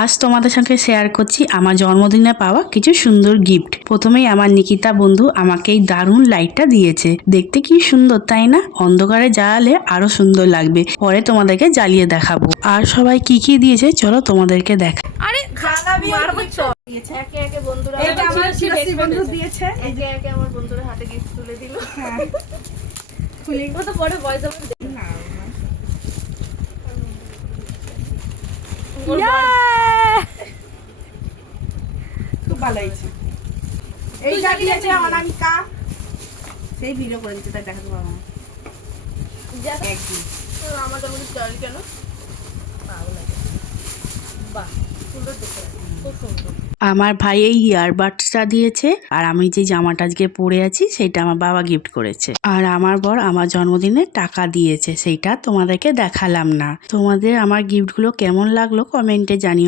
আজ তোমাদের সঙ্গে শেয়ার করছি আমার জন্মদিনে পাওয়া কিছু সুন্দর গিফট। প্রথমেই আমার নিকিতা বন্ধু আমাকে এই দারুণ লাইটটা দিয়েছে। দেখতে কি সুন্দর তাই না? অন্ধকারে জ্বালালে আরো সুন্দর লাগবে। পরে তোমাদেরকে জ্বালিয়ে দেখাবো। আর সবাই কি কি দিয়েছে চলো তোমাদেরকে দেখা। আরে খালাবি মারবো দিয়েছে একে একে বন্ধুরা। এটা আমার শিলাসি বন্ধু দিয়েছে। একে একে আমার বন্ধুরা হাতে গিফট তুলে দিল। হ্যাঁ খুলি ও তো পরে ভয়েস ওভার দেবে না খুব ভালো হয়েছে। এইটা দিয়েছে অনামিকা, সেই ভিডিও করে দিচ্ছে তাই দেখাতে পারবো না। একদিন আমার জন্মদিন চাল কেন ভালো লাগে। বাহ সুন্দর দেখতে খুব সুন্দর। আমার ভাই এই ইয়ারবাডসটা দিয়েছে আর আমি যে জামাটা আজকে পরে আছি সেটা আমার বাবা গিফট করেছে। আর আমার বর আমার জন্মদিনে টাকা দিয়েছে, সেইটা তোমাদেরকে দেখালাম না। তোমাদের আমার গিফটগুলো কেমন লাগলো কমেন্টে জানিও।